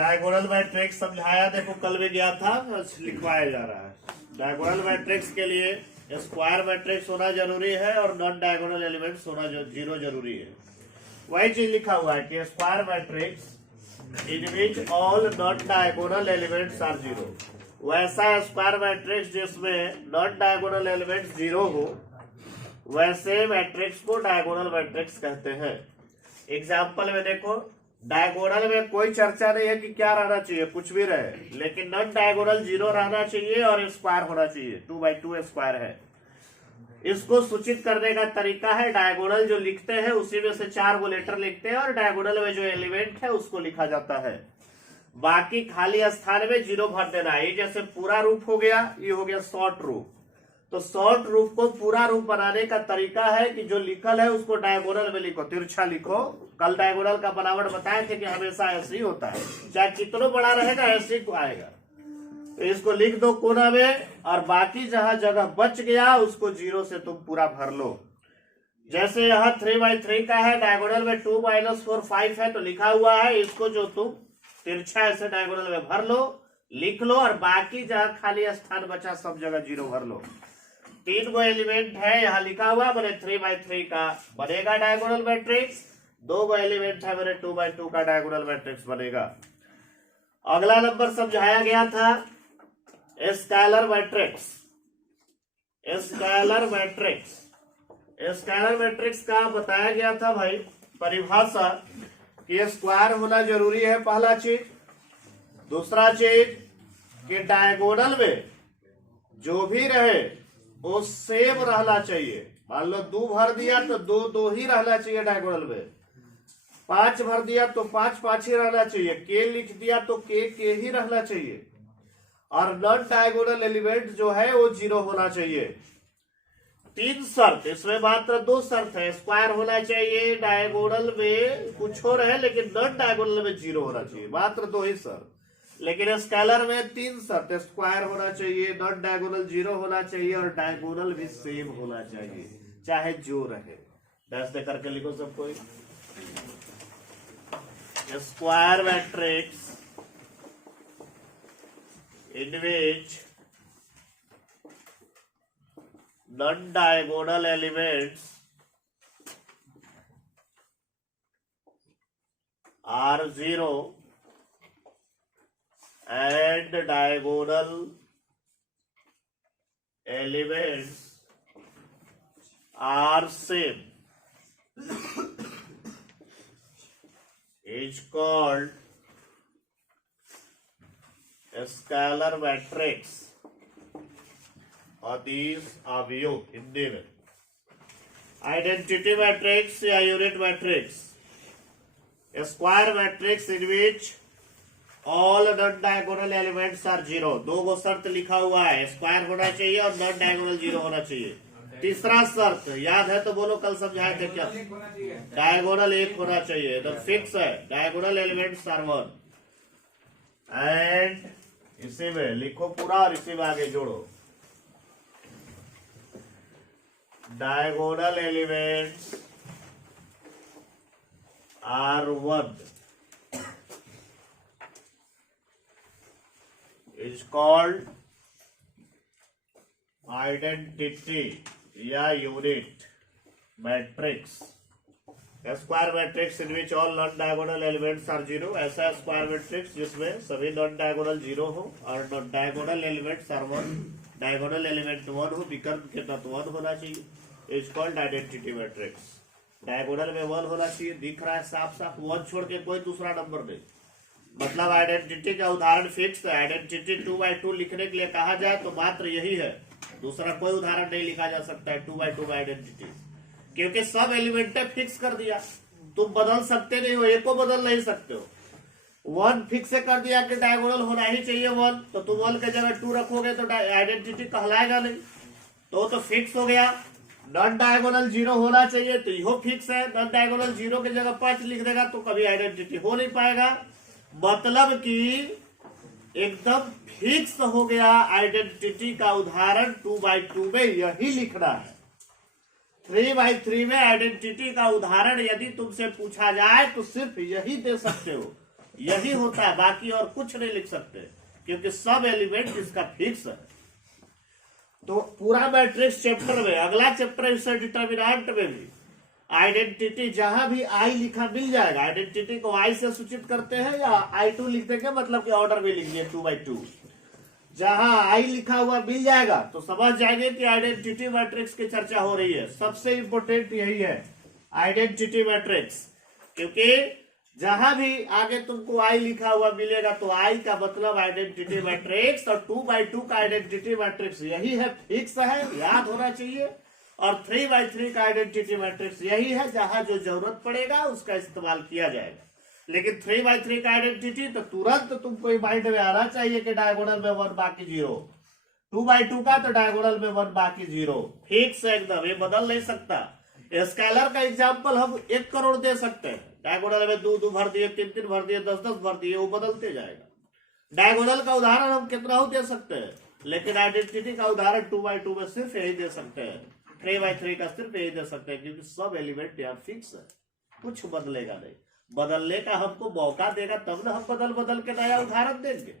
Diagonal matrix समझाया, देखो कल भी गया था, लिखवाया जा रहा है। डायगोनल मैट्रिक्स के लिए स्क्वायर मैट्रिक्स होना जरूरी है और नॉन डायगोनल एलिमेंट्स होना जीरो जरूरी है। वही चीज लिखा हुआ है कि square matrix in which all non diagonal elements are zero. वैसा स्क्वायर मैट्रिक्स जिसमें नॉन डायगोनल एलिमेंट्स जीरो हो, वैसे मैट्रिक्स को डायगोनल मैट्रिक्स कहते हैं। एग्जाम्पल में देखो, डायगोनल में कोई चर्चा नहीं है कि क्या रहना चाहिए, कुछ भी रहे, लेकिन नॉन डायगोनल जीरो रहना चाहिए और स्क्वायर होना चाहिए, 2/2 स्क्वायर है। इसको सूचित करने का तरीका है, डायगोनल जो लिखते हैं उसी में से 4 गो लेटर लिखते हैं और डायगोनल में जो एलिमेंट है उसको लिखा जाता है। बाकी खाली स्थान में जीरो भर देना है। ये जैसे पूरा रूप हो गया, ये हो गया शॉर्ट रूप। तो शॉर्ट रूप को पूरा रूप बनाने का तरीका है कि जो लिखल है उसको डायगोनल में लिखो, तिरछा लिखो। कल डायगोनल का बनावट बताए थे कि हमेशा ऐसे ही होता है, चाहे कितना बड़ा रहेगा ऐसे ही आएगा। तो इसको लिख दो कोना में, और बाकी जहां जगह बच गया उसको जीरो से तुम पूरा भर लो। जैसे यहाँ 3/3 का है, डायगोनल में 2 - 4 5 है, तो लिखा हुआ है, इसको जो तुम तिरछा ऐसे डायगोनल में भर लो, लिख लो, और बाकी जहां खाली स्थान बचा सब जगह जीरो भर लो। 3 गो एलिमेंट है यहाँ लिखा हुआ, मैंने 3/3 का बनेगा डायगोनल मैट्रिक्स। 2 गो एलिमेंट है, मैंने 2/2 का डायगोनल मैट्रिक्स बनेगा। अगला नंबर समझाया गया था scalar matrix. Scalar matrix, scalar matrix का बताया गया था भाई परिभाषा कि स्क्वायर होना जरूरी है, पहला चीज। दूसरा चीज कि डायगोनल में जो भी रहे वो सेम रहना चाहिए। मान लो 2 भर दिया तो 2 ही रहना चाहिए डायगोनल में, 5 भर दिया तो 5 ही रहना चाहिए, के लिख दिया तो के ही रहना चाहिए, और नॉन डायगोनल एलिमेंट जो है वो जीरो होना चाहिए। 3 शर्त, इसमें मात्र 2 शर्त है। स्क्वायर होना चाहिए, डायगोनल में कुछ हो रहे लेकिन नॉन डायगोनल में जीरो होना चाहिए, मात्र 2 ही शर्त। लेकिन स्केलर में 3 शर्त, स्क्वायर होना चाहिए, नॉन डायगोनल जीरो होना चाहिए, और डायगोनल भी सेम होना चाहिए, चाहे जो रहे। डैश दे करके लिखो सब कोई। Square matrix in which non-diagonal elements are zero and diagonal elements are same is called scalar matrix. और these अवयव हिंदी में आइडेंटिटी मैट्रिक्स या unit matrix. Square matrix in which all non diagonal elements are zero. 2 गो शर्त लिखा हुआ है, square होना चाहिए और नॉन डायगोनल जीरो होना चाहिए। तीसरा शर्त याद है तो बोलो, कल समझाए थे क्या? डायगोनल 1 होना चाहिए, एकदम फिक्स है। डायगोनल एलिमेंट्स आर 1 एंड इसी में लिखो पूरा और इसी में आगे जोड़ो। Diagonal elements are 1 is called identity या unit matrix. Square matrix in which all non diagonal elements are zero. ऐसा स्क्वायर मैट्रिक्स जिसमें सभी नॉन डायगोनल जीरो हो और non diagonal elements are 1, diagonal element 1 हो, विकल्प के तत्व 1 होना चाहिए, is called identity matrix. Diagonal में 1 होना चाहिए, दिख रहा है साफ साफ, 1 छोड़ के कोई दूसरा नंबर नहीं। मतलब आइडेंटिटी का उदाहरण फिक्स है। आइडेंटिटी 2/2 लिखने के लिए कहा जाए तो मात्र यही है, दूसरा कोई उदाहरण नहीं लिखा जा सकता है 2/2 में आइडेंटिटी, क्योंकि सब एलिमेंट फिक्स कर दिया। तुम बदल सकते नहीं हो, एक को बदल नहीं सकते हो। 1 फिक्स कर दिया कि डायगोनल होना ही चाहिए 1, तो तुम 1 के जगह 2 रखोगे तो आइडेंटिटी कहलाएगा नहीं, तो फिक्स हो गया। नॉन डायगोनल जीरो होना चाहिए तो यह फिक्स है। नॉन डायगोनल जीरो की जगह 5 लिख देगा तो कभी आइडेंटिटी हो नहीं पाएगा। मतलब कि एकदम फिक्स हो गया। आइडेंटिटी का उदाहरण 2/2 में यही लिखना है। 3/3 में आइडेंटिटी का उदाहरण यदि तुमसे पूछा जाए तो सिर्फ यही दे सकते हो। यही होता है, बाकी और कुछ नहीं लिख सकते, क्योंकि सब एलिमेंट इसका फिक्स है। तो पूरा मैट्रिक्स चैप्टर में, अगला चैप्टर इससे डिटर्मिनेंट में भी आइडेंटिटी, जहां भी आई लिखा मिल जाएगा, आइडेंटिटी को आई से सूचित करते हैं या I2 लिख देंगे, मतलब कि ऑर्डर भी लिख दिए 2x2। जहां आई लिखा हुआ मिल जाएगा तो समझ जाएंगे कि आइडेंटिटी मैट्रिक्स की चर्चा हो रही है। सबसे इंपोर्टेंट यही है आइडेंटिटी मैट्रिक्स, क्योंकि जहां भी आगे तुमको आई लिखा हुआ मिलेगा तो आई का मतलब आइडेंटिटी मैट्रिक्स, और 2x2 का आइडेंटिटी मैट्रिक्स यही है, फिक्स है, याद होना चाहिए। और 3x3 का आइडेंटिटी मैट्रिक्स यही है, जहां जो जरूरत पड़ेगा उसका इस्तेमाल किया जाएगा। लेकिन 3x3 का आइडेंटिटी तो तुरंत तुमको माइंड में आना चाहिए कि डायगोनल में 1 बाकी 0। 2x2 का तो डायगोनल में 1 बाकी 0, फिक्स है एकदम, ये बदल नहीं सकता। स्केलर का एग्जाम्पल हम 1 करोड़ दे सकते हैं, डायगोनल में 2 भर दिए, 3 भर दिए, 10 भर दिए, वो बदलते जाएगा। डायगोनल का उदाहरण हम कितना हो दे सकते हैं, लेकिन आइडेंटिटी का उदाहरण 2x2 में सिर्फ यही दे सकते हैं, 3x3 का सिर्फ यही दे सकते हैं, क्योंकि सब एलिमेंट यहाँ फिक्स है, कुछ बदलेगा नहीं। बदलने का हमको मौका देगा तब ना हम बदल के नया उदाहरण देंगे।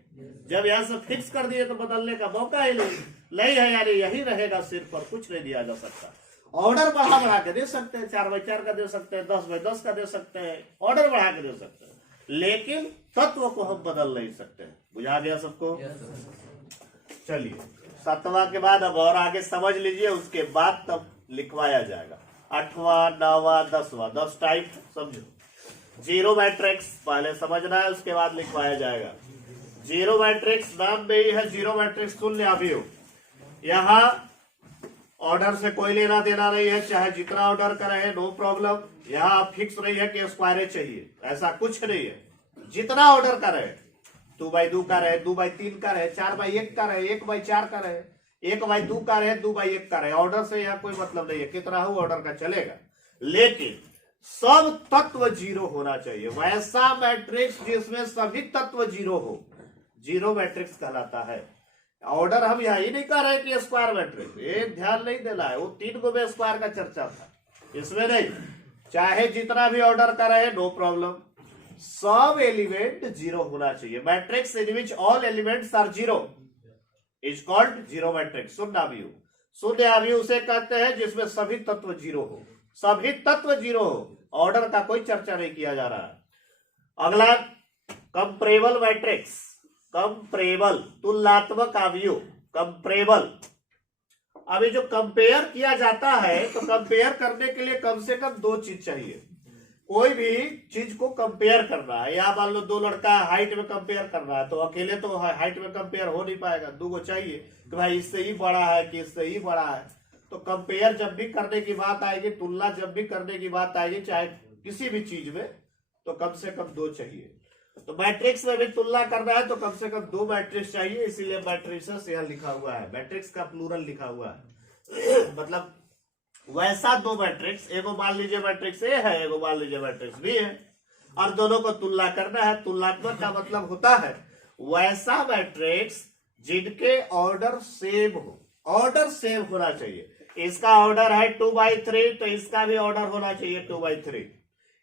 जब यहाँ से फिक्स कर दिए तो बदलने का मौका ही नहीं है, यानी यही रहेगा सिर्फ, और कुछ नहीं दिया जा सकता। ऑर्डर बढ़ा के दे सकते हैं, 4x4 का दे सकते हैं, 10x10 का दे सकते हैं, ऑर्डर बढ़ा के दे सकते हैं, लेकिन तत्व को हम बदल नहीं सकते। बुझा गया सबको? चलिए 7वां के बाद अब और आगे समझ लीजिए, उसके बाद तब लिखवाया जाएगा 8वां 9वां 10वां। 10 टाइप समझो। जीरो मैट्रिक्स पहले समझना है, उसके बाद लिखवाया जाएगा। जीरो मैट्रिक्स नाम में ही है, जीरो मैट्रिक्स तुल्य अवयव। यहाँ ऑर्डर से कोई लेना देना नहीं है, चाहे जितना ऑर्डर का रहे नो प्रॉब्लम। यहाँ फिक्स नहीं है कि स्क्वायर चाहिए, ऐसा कुछ नहीं है, जितना ऑर्डर का रहे, 2x2 का रहे, 2x3 का रहे, 4x1 का रहे, 1x4 का रहे, 1x2 का रहे, 2x1 का रहे, ऑर्डर से यहाँ कोई मतलब नहीं है, कितना हो ऑर्डर का चलेगा, लेकिन सब तत्व 0 होना चाहिए। वैसा मैट्रिक्स जिसमें सभी तत्व 0 हो, जीरो मैट्रिक्स कहलाता है। ऑर्डर हम यही नहीं कह रहे कि स्क्वायर मैट्रिक्स, ये ध्यान नहीं देना है, वो 3 गो में स्क्वायर का चर्चा था, इसमें नहीं, चाहे जितना भी ऑर्डर का रहे नो प्रॉब्लम, सब एलिमेंट 0 होना चाहिए। Matrix in which all elements are 0 is called zero matrix. शून्य अवयव, शून्य अवयव उसे कहते हैं जिसमें सभी तत्व 0 हो, सभी तत्व 0 हो, ऑर्डर का कोई चर्चा नहीं किया जा रहा है। अगला कंपैरेबल मैट्रिक्स, कंपैरेबल तुलनात्मक अवयव, कंपैरेबल। अभी जो कंपेयर किया जाता है तो कंपेयर करने के लिए कम से कम 2 चीज चाहिए। कोई भी चीज को कंपेयर करना है, या मान लो 2 लड़का हाइट में कंपेयर करना है, तो अकेले तो हाइट में कंपेयर हो नहीं पाएगा, 2 गो चाहिए कि भाई इससे ही बड़ा है कि इससे ही बड़ा है। तो कंपेयर जब भी करने की बात आएगी, तुलना जब भी करने की बात आएगी, चाहे किसी भी चीज में, तो कम से कम 2 चाहिए। तो मैट्रिक्स में भी तुलना करना है तो कम से कम 2 मैट्रिक्स चाहिए, इसीलिए मैट्रिक्स यहाँ लिखा हुआ है, मैट्रिक्स का प्लूरल लिखा हुआ है। मतलब वैसा 2 मैट्रिक्स, एगो मान लीजिए मैट्रिक्स ए है, एगो मान लीजिए मैट्रिक्स बी है, और दोनों को तुलना करना है। तुलनात्मक का मतलब होता है वैसा मैट्रिक्स जिनके ऑर्डर सेम हो, ऑर्डर सेम होना चाहिए। इसका ऑर्डर है 2x3 तो इसका भी ऑर्डर होना चाहिए 2x3,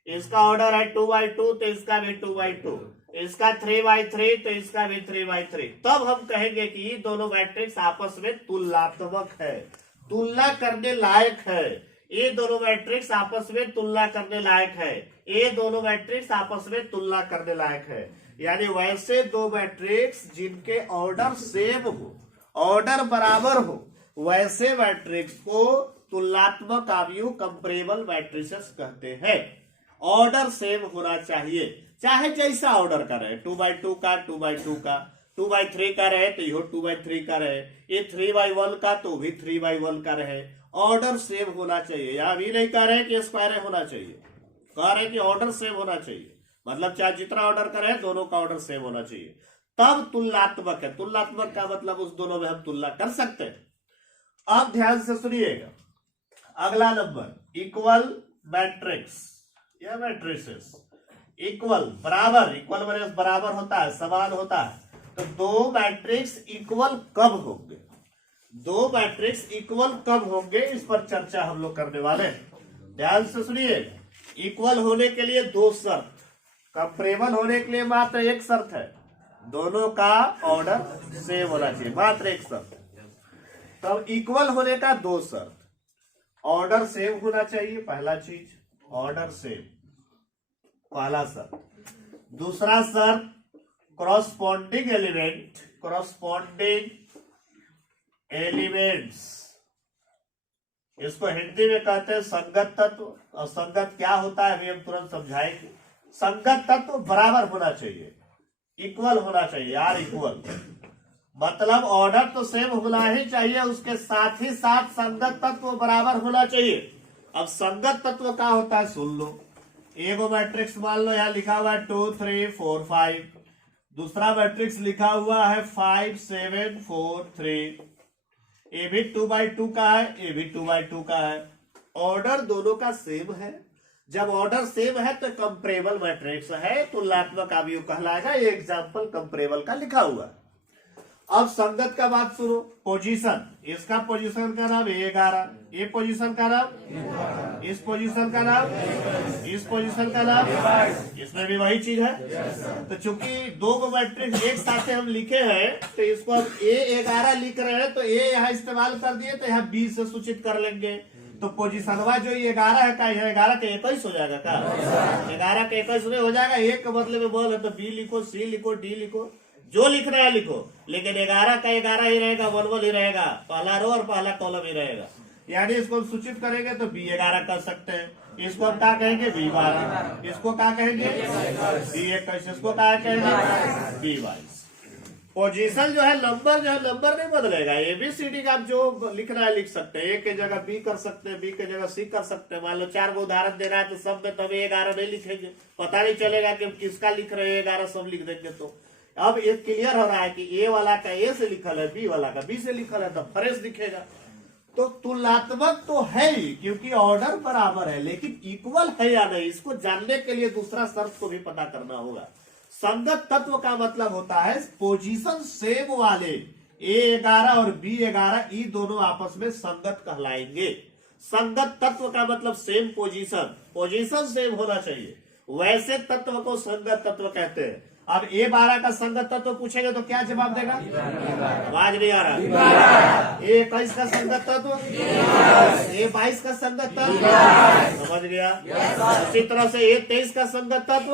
इसका ऑर्डर है 2x2 तो इसका भी 2x2, इसका 3x3 तो इसका भी 3x3। तब हम कहेंगे कि ये दोनों मैट्रिक्स आपस में तुलनात्मक है, तुलना करने लायक है। ये दोनों मैट्रिक्स आपस में तुलना करने लायक है, ये दोनों मैट्रिक्स आपस में तुलना करने लायक है। यानी वैसे 2 मैट्रिक्स जिनके ऑर्डर सेम हो, ऑर्डर बराबर हो, वैसे मैट्रिक्स को तुलनात्मक अवयव कंपैरेबल मैट्रिसेस कहते हैं। ऑर्डर सेम होना चाहिए, चाहे जैसा ऑर्डर का रहे, 2x2 का 2x2 का, 2x3 का रहे तो यह 2x3 का रहे, ये 3x1 का तो भी 3x1 का रहे, ऑर्डर सेम होना चाहिए। या भी नहीं कह रहे कि स्क्वायर होना चाहिए, कह रहे कि ऑर्डर सेम होना चाहिए, मतलब चाहे जितना ऑर्डर का रहे दोनों का ऑर्डर सेम होना चाहिए, तब तुलनात्मक है। तुलनात्मक का मतलब उस दोनों में हम तुलना कर सकते हैं। अब ध्यान से सुनिएगा, अगला नंबर इक्वल मैट्रिक्स या मैट्रिसेस। इक्वल बराबर, इक्वल मतलब बराबर होता है, समान होता है। तो 2 मैट्रिक्स इक्वल कब होंगे, 2 मैट्रिक्स इक्वल कब होंगे, इस पर चर्चा हम लोग करने वाले हैं। ध्यान से सुनिए, इक्वल होने के लिए 2 शर्त, कंपेरेबल होने के लिए मात्र एक शर्त है, दोनों का ऑर्डर सेम होना चाहिए, मात्र एक शर्त। तब इक्वल होने का दो शर्त, ऑर्डर सेम होना चाहिए, पहला चीज ऑर्डर सेम, पहला शर्त। दूसरा शर्त कॉरस्पॉन्डिंग एलिमेंट, कॉरस्पॉन्डिंग एलिमेंट्स, इसको हिंदी में कहते हैं संगत तत्व। और संगत क्या होता है अभी हम तुरंत समझाएंगे। संगत तत्व बराबर होना चाहिए, इक्वल होना चाहिए यार, इक्वल मतलब ऑर्डर तो सेम होना ही चाहिए, उसके साथ ही साथ संगत तत्व बराबर होना चाहिए। अब संगत तत्व क्या होता है सुन लो। एगो मैट्रिक्स मान लो यहाँ लिखा हुआ है 2 3 4 5, दूसरा मैट्रिक्स लिखा हुआ है 5 7 4 3, ए भी 2x2 का है, ए भी 2x2 का है, ऑर्डर दोनों का सेम है। जब ऑर्डर सेम है तो कंपेरेबल मैट्रिक्स है, तुलनात्मक अवयव कहलाएगा। ये एग्जांपल कंपेरेबल का लिखा हुआ है। अब संगत का बात सुनो। पोजीशन, इसका पोजीशन का नाम A11, ये पोजीशन का नाम, इस पोजीशन का नाम, इस पोजीशन का नाम, इसमें भी वही चीज है। तो चूंकि दो गो मैट्रिक्स एक साथ हम लिखे हैं तो इसको हम A11 लिख रहे हैं तो A यहाँ इस्तेमाल कर दिए तो यहाँ B से सूचित कर लेंगे। तो पोजीशनवा जो 11 है का 11 के 21 हो जाएगा का 11 के 21 में हो जाएगा। एक के बदले में बोल है तो B लिखो, C लिखो, D लिखो, जो लिखना है लिखो, लेकिन 11 का 11 ही रहेगा, 1 ही रहेगा, पहला रो और पहला कॉलम ही रहेगा। यानी इसको हम सूचित करेंगे तो B11 कर सकते हैं। इसको हम क्या कहेंगे B12, इसको क्या कहेंगे B21, इसको क्या कहेंगे B22। पोजीशन जो है नंबर, जो है नंबर नहीं बदलेगा। ABCD का आप जो लिखना है लिख सकते हैं। A के जगह B कर सकते हैं, B के जगह C कर सकते हैं। मान लो 4 को उदाहरण देना है तो सब में तब 11 नहीं लिखेंगे, पता नहीं चलेगा कि किसका लिख रहे हैं 11, सब लिख देंगे। तो अब एक क्लियर हो रहा है कि A वाला का A से लिखल है, B वाला का B से लिखल है, तब फ्रेश दिखेगा। तो तुलनात्मक तो है ही क्योंकि ऑर्डर बराबर है, लेकिन इक्वल है या नहीं इसको जानने के लिए दूसरा शर्त को भी पता करना होगा। संगत तत्व का मतलब होता है पोजीशन सेम वाले A11 और B11 ये दोनों आपस में संगत कहलाएंगे। संगत तत्व का मतलब सेम पोजीशन, पोजीशन सेम होना चाहिए, वैसे तत्व को संगत तत्व कहते हैं। अब A12 का संगत तत्व पूछेंगे तो क्या जवाब देगा? आवाज नहीं आ रहा। A21 का संगत तत्व, A22 का संगत तत्व, समझ गया। उसी तरह से A23 का संगत तत्व,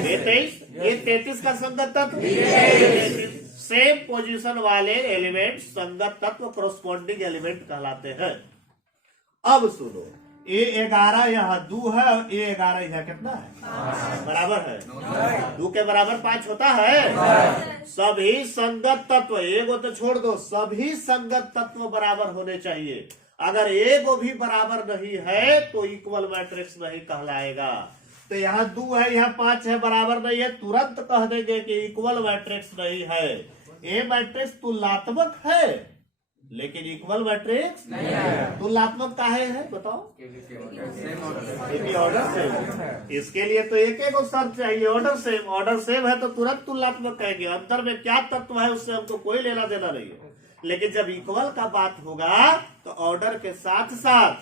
A23, A33 का संगत तत्व, सेम पोजीशन वाले एलिमेंट संगत तत्व कॉरस्पॉन्डिंग एलिमेंट कहलाते हैं। अब सुनो, A11 यहाँ 2 है और A11 यहाँ कितना है? बराबर है। 2 के बराबर 5 होता है। सभी संगत तत्व, एगो तो छोड़ दो, सभी संगत तत्व बराबर होने चाहिए। अगर एगो भी बराबर नहीं है तो इक्वल मैट्रिक्स नहीं कहलाएगा। तो यहाँ 2 है, यहाँ 5 है, बराबर नहीं है, तुरंत कह देंगे कि इक्वल मैट्रिक्स नहीं है। ए मैट्रिक्स तुलनात्मक है लेकिन इक्वल मैट्रिक्स नहीं है। तुलनात्मक काहे है बताओ? क्योंकि ऑर्डर सेम। इसके लिए तो एक एक शर्त चाहिए, ऑर्डर सेम। ऑर्डर सेम है तो तुरंत तुलनात्मक कहेंगे। अंतर में क्या तत्व है उससे हमको कोई लेना देना नहीं है। लेकिन जब इक्वल का बात होगा तो ऑर्डर के साथ साथ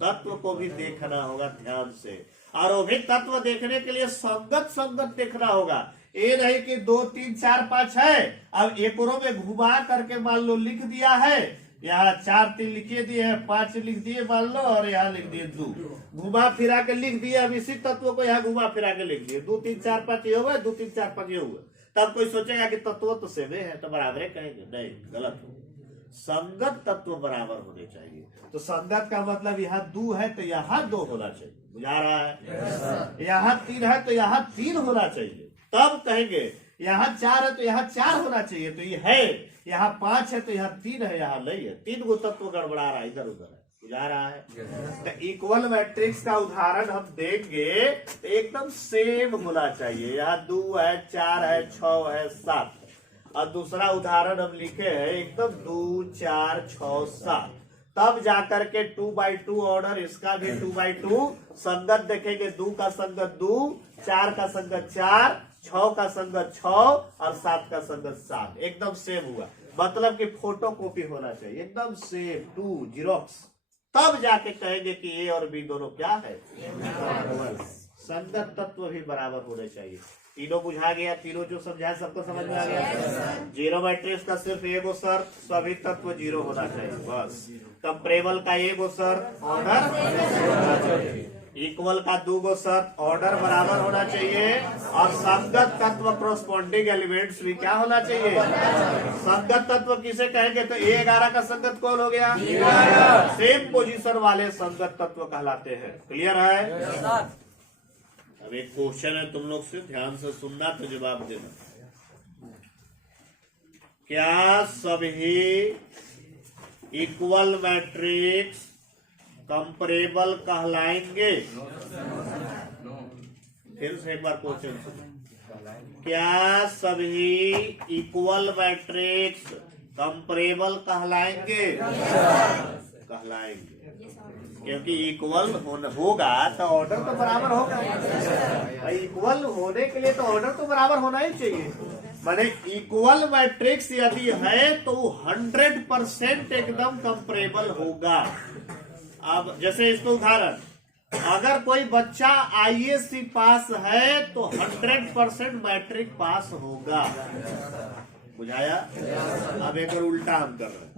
तत्व को भी देखना होगा ध्यान से, और वो भी तत्व देखने के लिए संगत संगत देखना होगा। ये नहीं कि 2 3 4 5 है, अब एकरों में घुमा करके मान लो लिख दिया है, यहाँ 4 3 लिखे दिए हैं, 5 लिख दिए मान लो, और यहाँ लिख दिए 2, घुमा फिरा के लिख दिए। अब इसी तत्व को यहाँ घुमा फिरा के लिख दिए, 2 3 4 5 ये हुआ, 2 3 4 5 ये हुआ। तब कोई सोचेगा कि तत्व तो सेम है तो बराबर कहेंगे, नहीं, गलत हो। संगत तत्व बराबर होने चाहिए। तो संगत का मतलब यहाँ 2 है तो यहाँ 2 होना चाहिए, बुझा रहा है? यहाँ 3 है तो यहाँ 3 होना चाहिए, तब कहेंगे। यहाँ 4 है तो यहाँ 4 होना चाहिए, तो ये है। यहाँ 5 है तो यहाँ 3 है, यहाँ नहीं है। 3 गो तत्व गड़बड़ा रहा है, इधर उधर है, बुझा रहा है? तो इक्वल मैट्रिक्स का उदाहरण हम देंगे तो एकदम सेम होना चाहिए। यहाँ 2 है, 4 है, 6 है, 7। और दूसरा उदाहरण हम लिखे हैं एकदम 2 4 6 7, तब जाकर के 2x2 ऑर्डर, इसका भी 2x2 संगत देखेंगे। 2 का संगत 2, 4 का संगत 4, 6 का संगत 6 और 7 का संगत 7, एकदम सेम हुआ। मतलब कि फोटो कॉपी होना चाहिए, एकदम सेम, 2 जीरोक्स। तब जाके कहेंगे कि ए और बी दोनों क्या है, संगत तत्व भी बराबर होने चाहिए। तीनों बुझा गया, तीनों जो समझा सबको समझ में आ गया। जीरो मैट्रिक्स का सिर्फ एगो शर्त, सभी तत्व जीरो होना चाहिए बस। कंपरेबल का एगो शर्त, ऑर्डर होना चाहिए। इक्वल का दूगो शर्त, ऑर्डर बराबर होना चाहिए। और संगत तत्व कोरस्पॉन्डिंग एलिमेंट्स भी क्या होना चाहिए? संगत तत्व किसे कहेंगे? तो A11 का संगत कौन हो गया? सेम पोजीशन वाले संगत तत्व कहलाते हैं। क्लियर है? अब एक क्वेश्चन है, तुम लोग से ध्यान से सुनना तो जवाब देना। क्या सभी इक्वल मैट्रिक्स कंपरेबल कहलाएंगे? फिर से एक बार क्वेश्चन सुनो। क्या सभी इक्वल मैट्रिक्स कंपरेबल कहलाएंगे? कहलाएंगे, क्योंकि इक्वल होगा तो ऑर्डर तो बराबर होगा। भाई इक्वल होने के लिए तो ऑर्डर तो बराबर होना ही चाहिए। माने इक्वल मैट्रिक्स यदि है तो 100% एकदम कंपरेबल होगा। अब जैसे इसको उदाहरण, अगर कोई बच्चा ISC पास है तो 100% मैट्रिक पास होगा। बुझाया? अब एक और उल्टा हम कर रहे हैं।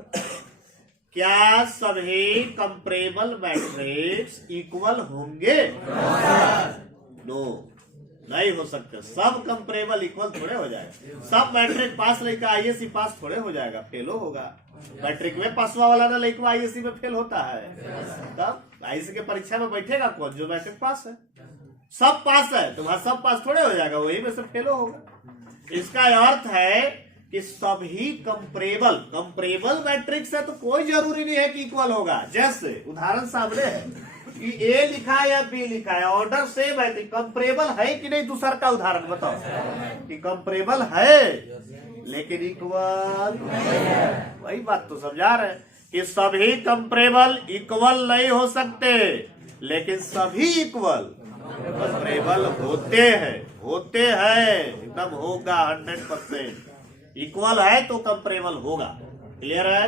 क्या सभी कंपरेबल मैट्रिक्स इक्वल होंगे? नो, नहीं हो सकते। सब कंपरेबल इक्वल थोड़े हो जाएगा। सब मैट्रिक पास लड़का ISC पास थोड़े हो जाएगा, फेलो होगा। मैट्रिक में पासवा वाला ना लड़का ISC में फेल होता है। तब ISC के परीक्षा में बैठेगा कौन? जो मैट्रिक पास है। सब पास है, तुम्हारा सब पास थोड़े हो जाएगा, वही में से फेलो होगा। इसका अर्थ है कि सभी कंपरेबल मैट्रिक्स है तो कोई जरूरी नहीं है कि इक्वल होगा। जैसे उदाहरण सामने है कि A लिखा है या B लिखा है, ऑर्डर सेम है, तो कंपरेबल है कि नहीं? दूसरा का उदाहरण बताओ कि कंपरेबल है लेकिन इक्वल। वही बात तो समझा रहे हैं कि सभी कंपरेबल इक्वल नहीं हो सकते, लेकिन सभी इक्वल कंपरेबल होते हैं एकदम होगा। 100% इक्वल है तो कंपरेबल होगा। क्लियर है?